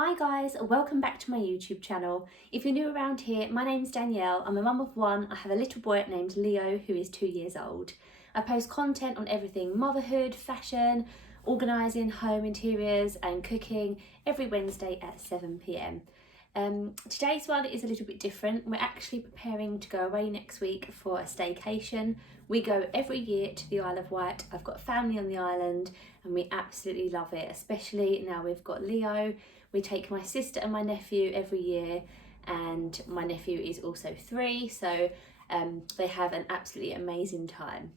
Hi guys, welcome back to my YouTube channel. If you're new around here, my name's Danielle. I'm a mum of one. I have a little boy named Leo who is 2 years old. I post content on everything motherhood, fashion, organising, home interiors and cooking every Wednesday at 7 p.m. Today's one is a little bit different. We're actually preparing to go away next week for a staycation. We go every year to the Isle of Wight. I've got family on the island and we absolutely love it, especially now we've got Leo. We take my sister and my nephew every year, and my nephew is also 3, so they have an absolutely amazing time.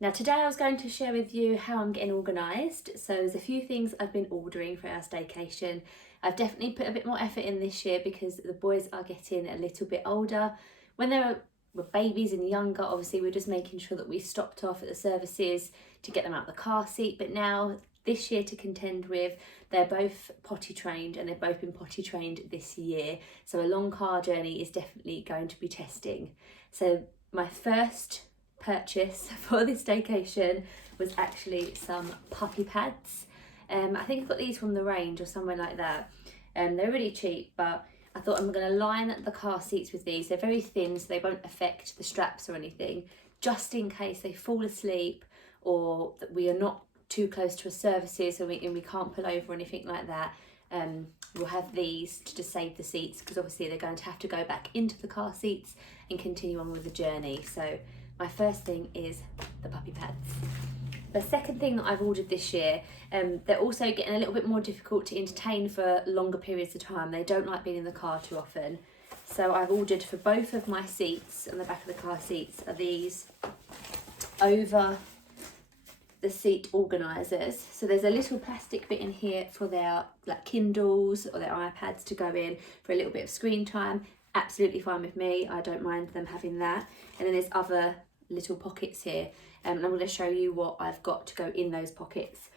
Now today I was going to share with you how I'm getting organised. So there's a few things I've been ordering for our staycation. I've definitely put a bit more effort in this year because the boys are getting a little bit older. When they were babies and younger, obviously we're just making sure that we stopped off at the services to get them out of the car seat, but now this year to contend with, they're both potty trained and they've both been potty trained this year. So a long car journey is definitely going to be testing. So my first purchase for this staycation was actually some puppy pads. I think I got these from the range or somewhere like that. They're really cheap, but I thought I'm going to line the car seats with these. They're very thin, so they won't affect the straps or anything, just in case they fall asleep or that we are not too close to a services and we can't pull over or anything like that. We'll have these to just save the seats, because obviously they're going to have to go back into the car seats and continue on with the journey. So my first thing is the puppy pads. The second thing that I've ordered this year, they're also getting a little bit more difficult to entertain for longer periods of time. They don't like being in the car too often. So I've ordered for both of my seats, on the back of the car seats, are these over the seat organisers. So there's a little plastic bit in here for their Kindles or their iPads to go in for a little bit of screen time. Absolutely fine with me. I don't mind them having that. And then there's other little pockets here, and I'm going to show you what I've got to go in those pockets.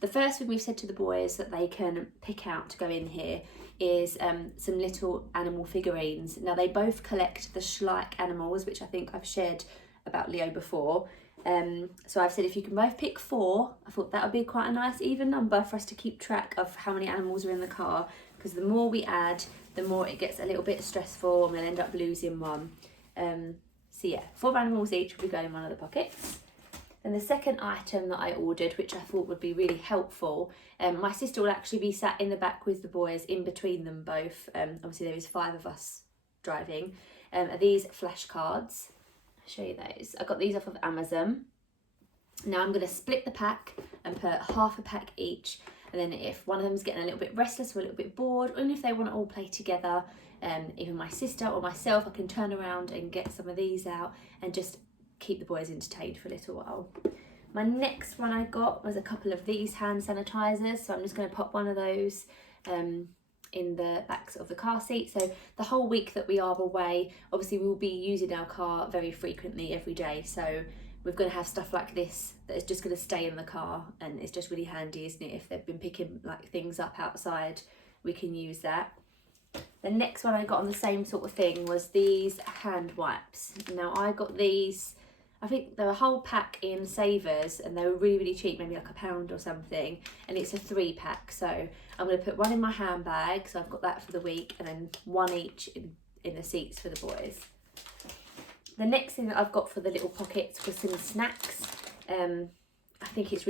The first thing we've said to the boys that they can pick out to go in here is some little animal figurines. Now they both collect the Schleich animals, which I think I've shared about Leo before. So I've said if you can both pick 4, I thought that would be quite a nice even number for us to keep track of how many animals are in the car, because the more we add, the more it gets a little bit stressful and we'll end up losing one. So yeah, 4 animals each will be going in one of the pockets. And the second item that I ordered, which I thought would be really helpful, my sister will actually be sat in the back with the boys, in between them both. Obviously there is 5 of us driving. Are these flashcards. Show you those. I got these off of Amazon. Now I'm going to split the pack and put half a pack each, and then if one of them's getting a little bit restless or a little bit bored, or even if they want to all play together, even my sister or myself, I can turn around and get some of these out and just keep the boys entertained for a little while. My next one I got was a couple of these hand sanitizers, so I'm just going to pop one of those in the backs of the car seat. So the whole week that we are away, obviously we'll be using our car very frequently every day, so we're going to have stuff like this that is just going to stay in the car, and it's just really handy, isn't it? If they've been picking things up outside, we can use that. The next one I got on the same sort of thing was these hand wipes. Now I got these, I think they were a whole pack in Savers, and they were really, really cheap, maybe £1 or something, and it's a 3-pack. So I'm going to put one in my handbag, so I've got that for the week, and then one each in the seats for the boys. The next thing that I've got for the little pockets was some snacks. I think it's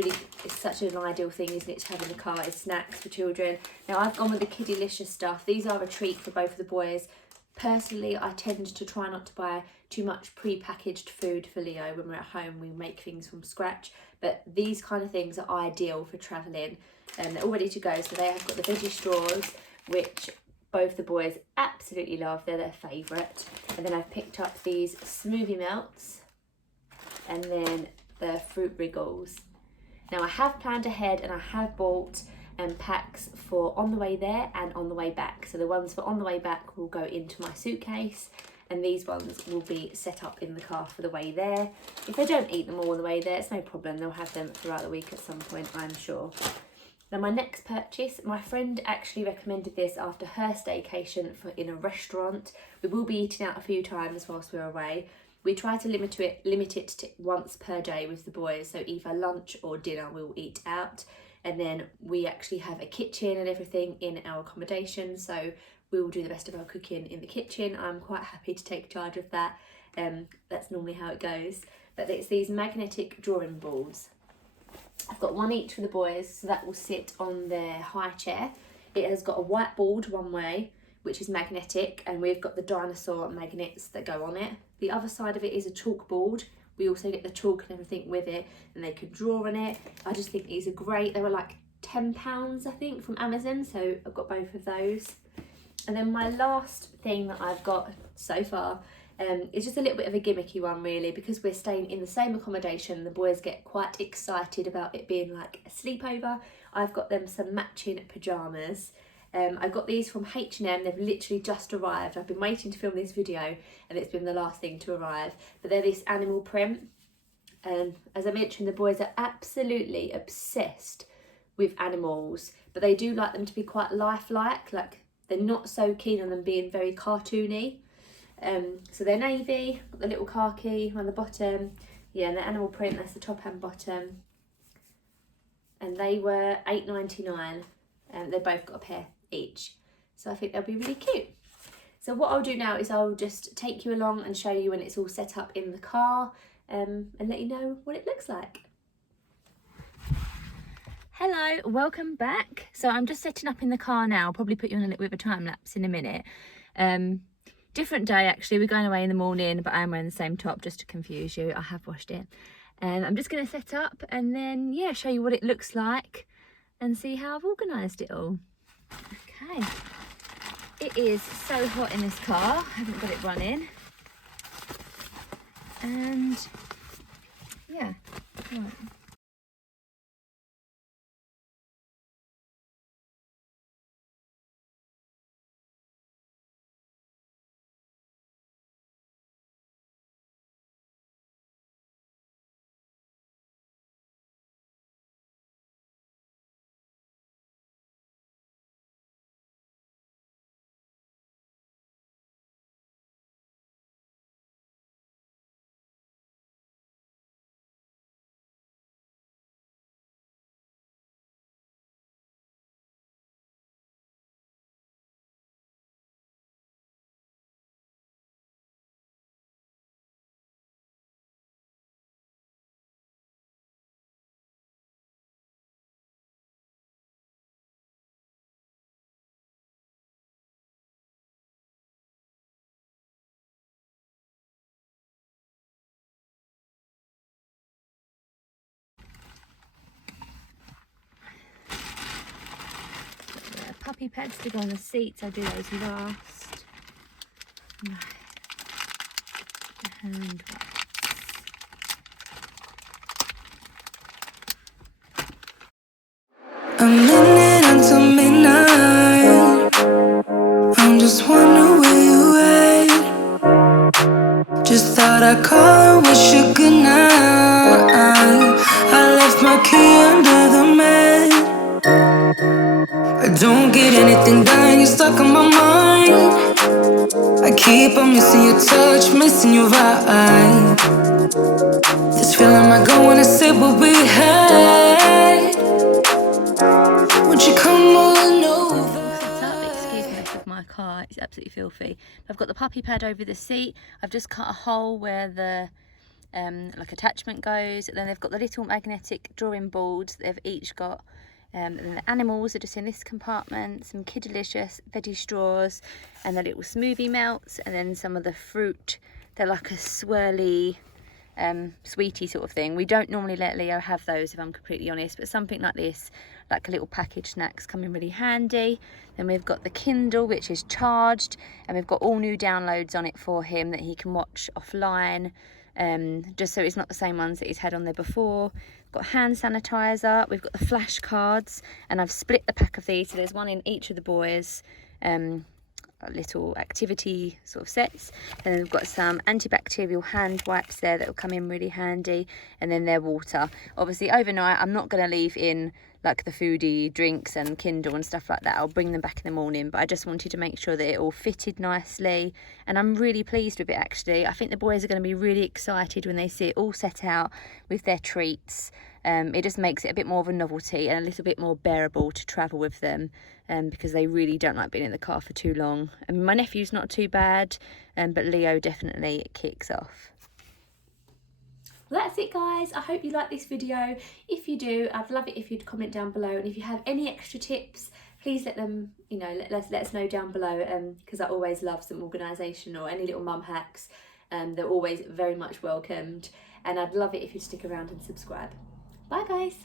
such an ideal thing, isn't it, to have in the car, is snacks for children. Now I've gone with the Kiddylicious stuff. These are a treat for both of the boys. Personally, I tend to try not to buy too much pre-packaged food for Leo. When we're at home, we make things from scratch, but these kind of things are ideal for travelling, and they're all ready to go. So they have got the veggie straws, which both the boys absolutely love. They're their favourite. And then I've picked up these smoothie melts, and then the fruit wriggles. Now I have planned ahead, and I have bought packs for on the way there and on the way back. So the ones for on the way back will go into my suitcase, and these ones will be set up in the car for the way there. If they don't eat them all on the way there, it's no problem. They'll have them throughout the week at some point, I'm sure. Now my next purchase, my friend actually recommended this after her staycation in a restaurant. We will be eating out a few times whilst we're away. We try to limit it to once per day with the boys, so either lunch or dinner we'll eat out. and then we actually have a kitchen and everything in our accommodation, so we will do the best of our cooking in the kitchen. I'm quite happy to take charge of that. That's normally how it goes. But it's these magnetic drawing boards. I've got one each for the boys, so that will sit on their high chair. It has got a whiteboard one way, which is magnetic, and we've got the dinosaur magnets that go on it. The other side of it is a chalkboard. We also get the chalk and everything with it, and they can draw on it. I just think these are great. They were like £10, I think, from Amazon, so I've got both of those. And then my last thing that I've got so far is just a little bit of a gimmicky one, really, because we're staying in the same accommodation. The boys get quite excited about it being like a sleepover. I've got them some matching pyjamas. I got these from H&M. They've literally just arrived. I've been waiting to film this video and it's been the last thing to arrive. But they're this animal print. As I mentioned, the boys are absolutely obsessed with animals, but they do like them to be quite lifelike. Like, they're not so keen on them being very cartoony. So they're navy, got the little khaki on the bottom. Yeah, and the animal print, that's the top and bottom. And they were £8.99, and they've both got a pair each. So I think they'll be really cute. So what I'll do now is I'll just take you along and show you when it's all set up in the car, and let you know what it looks like. Hello, welcome back. So I'm just setting up in the car now. I'll probably put you on a little bit of a time lapse in a minute. Different day actually, we're going away in the morning, but I am wearing the same top just to confuse you. I have washed it. I'm just going to set up and then, yeah, show you what it looks like and see how I've organised it all. Okay. It is so hot in this car. I haven't got it running. And, yeah, right. Puppy pads to go on the seats. I'll do those last. Right. Hand wipes. A minute until midnight. I'm just wondering where you at. Just thought I'd call and wish you good night. I left my key under the mat. I don't get anything done, you're stuck on my mind. I keep on missing your touch, missing your vibe. This feeling might go when I say what we had. Would you come on over? Set up. Excuse me with my car, it's absolutely filthy. I've got the puppy pad over the seat. I've just cut a hole where the like attachment goes. Then they've got the little magnetic drawing boards that they've each got. And then the animals are just in this compartment, some Kiddelicious veggie straws and the little smoothie melts, and then some of the fruit. They're like a swirly sweetie sort of thing. We don't normally let Leo have those, if I'm completely honest, but something like this, like a little packaged snacks, come in really handy. Then we've got the Kindle, which is charged, and we've got all new downloads on it for him that he can watch offline, just so it's not the same ones that he's had on there before. Got hand sanitizer, we've got the flashcards, and I've split the pack of these, so there's one in each of the boys' little activity sort of sets. And then we've got some antibacterial hand wipes there that will come in really handy, and then their water. Obviously overnight I'm not going to leave in like the foodie drinks and Kindle and stuff like that. I'll bring them back in the morning, but I just wanted to make sure that it all fitted nicely, and I'm really pleased with it actually. I think the boys are going to be really excited when they see it all set out with their treats. It just makes it a bit more of a novelty and a little bit more bearable to travel with them, because they really don't like being in the car for too long. And my nephew's not too bad, but Leo definitely kicks off. Well, that's it guys. I hope you like this video. If you do, I'd love it if you'd comment down below, and if you have any extra tips, please let them, let us know down below, because I always love some organisation or any little mum hacks. They're always very much welcomed, and I'd love it if you'd stick around and subscribe. Bye guys.